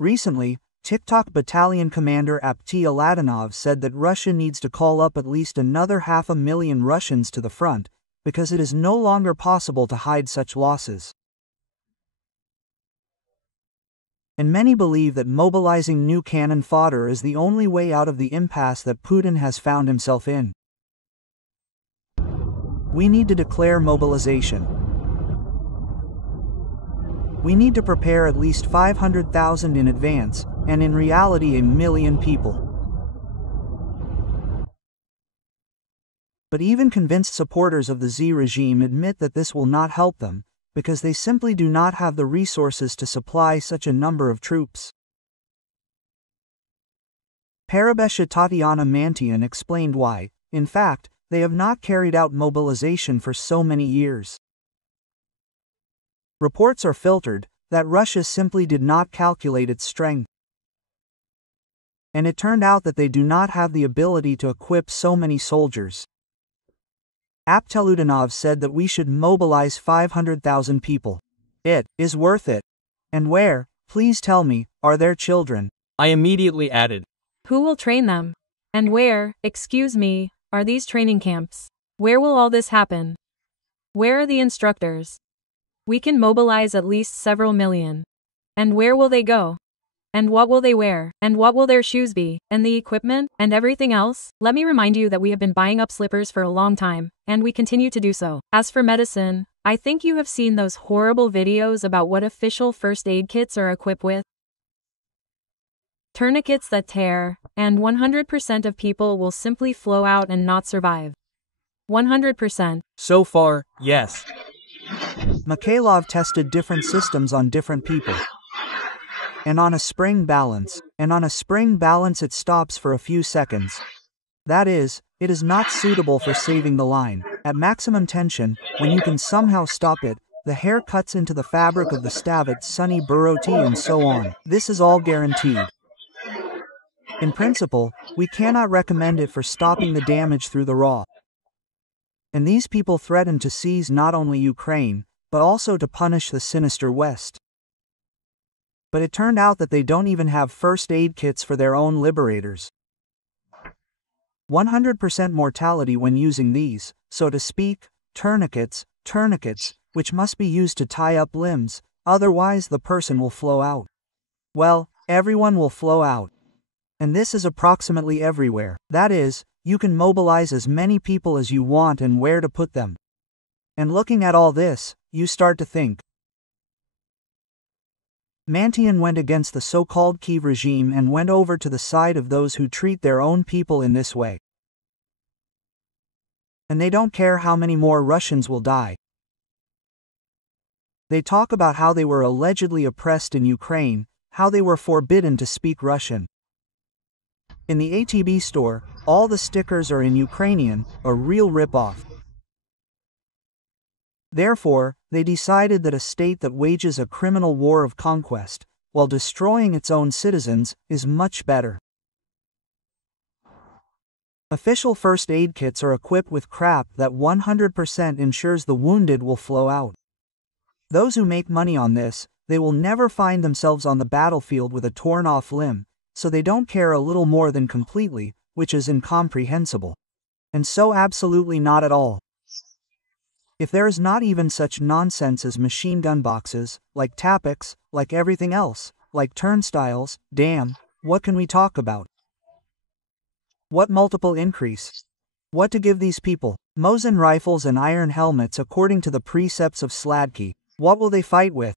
Recently, TikTok battalion commander Apti Aladanov said that Russia needs to call up at least another 500,000 Russians to the front, because it is no longer possible to hide such losses. And many believe that mobilizing new cannon fodder is the only way out of the impasse that Putin has found himself in. We need to declare mobilization. We need to prepare at least 500,000 in advance, and in reality 1,000,000 people. But even convinced supporters of the Z regime admit that this will not help them, because they simply do not have the resources to supply such a number of troops. Parabesha Tatiana Mantian explained why, in fact, they have not carried out mobilization for so many years. Reports are filtered that Russia simply did not calculate its strength. And it turned out that they do not have the ability to equip so many soldiers. Apteludanov said that we should mobilize 500,000 people. It is worth it. And where, please tell me, are their children? I immediately added. Who will train them? And where, excuse me, are these training camps? Where will all this happen? Where are the instructors? We can mobilize at least several million. And where will they go? And what will they wear? And what will their shoes be? And the equipment? And everything else? Let me remind you that we have been buying up slippers for a long time, and we continue to do so. As for medicine, I think you have seen those horrible videos about what official first aid kits are equipped with. Tourniquets that tear, and 100% of people will simply flow out and not survive. 100%. So far, yes. Mikhailov tested different systems on different people. And on a spring balance, it stops for a few seconds. That is, it is not suitable for saving the line. At maximum tension, when you can somehow stop it, the hair cuts into the fabric of the stavet Sunny Buroti and so on. This is all guaranteed. In principle, we cannot recommend it for stopping the damage through the raw. And these people threaten to seize not only Ukraine, but also to punish the sinister West. But it turned out that they don't even have first aid kits for their own liberators. 100% mortality when using these, so to speak, tourniquets, which must be used to tie up limbs, otherwise the person will flow out. Well, everyone will flow out. And this is approximately everywhere. That is, you can mobilize as many people as you want and where to put them. And looking at all this, you start to think. Mantian went against the so-called Kiev regime and went over to the side of those who treat their own people in this way. And they don't care how many more Russians will die. They talk about how they were allegedly oppressed in Ukraine, how they were forbidden to speak Russian. In the ATB store, all the stickers are in Ukrainian, a real rip-off. Therefore, they decided that a state that wages a criminal war of conquest, while destroying its own citizens, is much better. Official first aid kits are equipped with crap that 100% ensures the wounded will flow out. Those who make money on this, they will never find themselves on the battlefield with a torn-off limb, so they don't care a little more than completely, which is incomprehensible. And so absolutely not at all. If there is not even such nonsense as machine gun boxes, like Tapex, like everything else, like turnstiles, damn, what can we talk about? What multiple increase? What to give these people? Mosin rifles and iron helmets according to the precepts of Sladky. What will they fight with?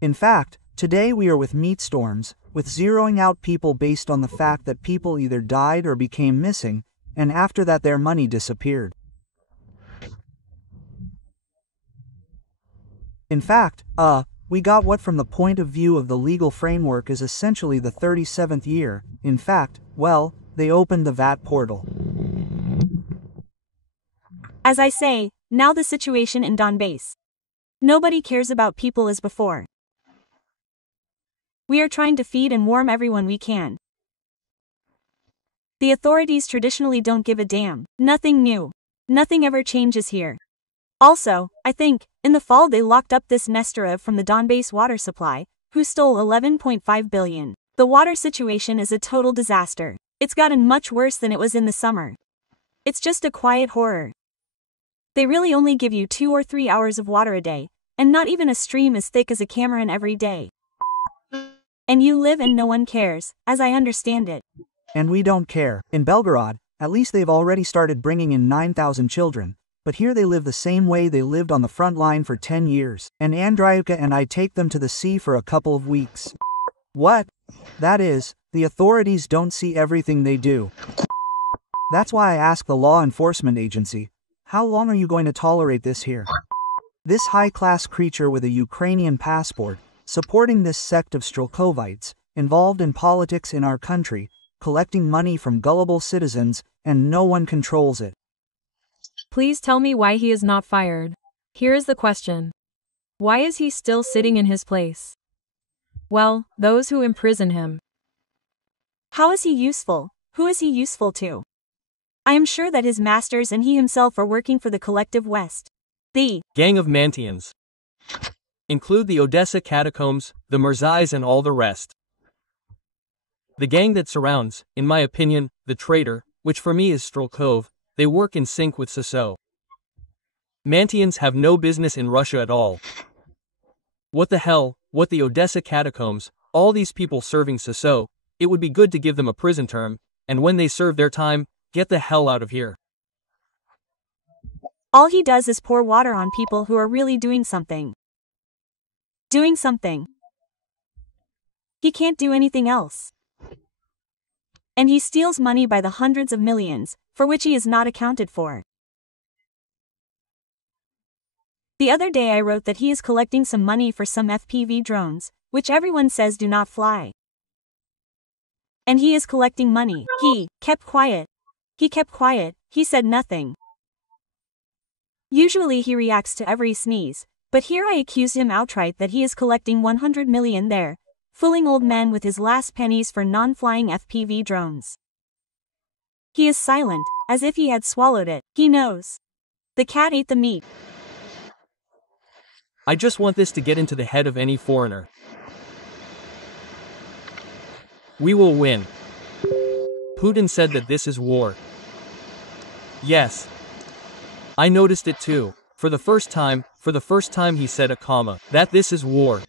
In fact, today we are with meat storms, with zeroing out people based on the fact that people either died or became missing, and after that their money disappeared. In fact, we got what from the point of view of the legal framework is essentially the 37th year. In fact, well, they opened the VAT portal. As I say, now the situation in Donbass. Nobody cares about people as before. We are trying to feed and warm everyone we can. The authorities traditionally don't give a damn. Nothing new. Nothing ever changes here. Also, I think, in the fall they locked up this Nesterov from the Donbass water supply, who stole 11.5 billion. The water situation is a total disaster. It's gotten much worse than it was in the summer. It's just a quiet horror. They really only give you 2 or 3 hours of water a day, and not even a stream as thick as a Cameron every day. And you live and no one cares, as I understand it. And we don't care. In Belgorod, at least they've already started bringing in 9,000 children, but here they live the same way they lived on the front line for 10 years, and Andriuka and I take them to the sea for a couple of weeks. What? That is, the authorities don't see everything they do. That's why I ask the law enforcement agency, how long are you going to tolerate this here? This high-class creature with a Ukrainian passport, supporting this sect of Strelkovites, involved in politics in our country, collecting money from gullible citizens, and no one controls it. Please tell me why he is not fired. Here is the question. Why is he still sitting in his place? Well, those who imprison him. How is he useful? Who is he useful to? I am sure that his masters and he himself are working for the collective West. The gang of Mantians. Include the Odessa catacombs, the Mirzais and all the rest. The gang that surrounds, in my opinion, the traitor, which for me is Strelkov, they work in sync with Ssou. Mantians have no business in Russia at all. What the hell, what the Odessa catacombs, all these people serving Ssou, it would be good to give them a prison term, and when they serve their time, get the hell out of here. All he does is pour water on people who are really doing something. Doing something. He can't do anything else. And he steals money by the hundreds of millions, for which he is not accounted for. The other day I wrote that he is collecting some money for some FPV drones, which everyone says do not fly. And he is collecting money. He kept quiet. He kept quiet, he said nothing. Usually he reacts to every sneeze, but here I accused him outright that he is collecting 100 million there, fooling old men with his last pennies for non-flying FPV drones. He is silent, as if he had swallowed it. He knows. The cat ate the meat. I just want this to get into the head of any foreigner. We will win. Putin said that this is war. Yes. I noticed it too. For the first time he said a comma, that this is war.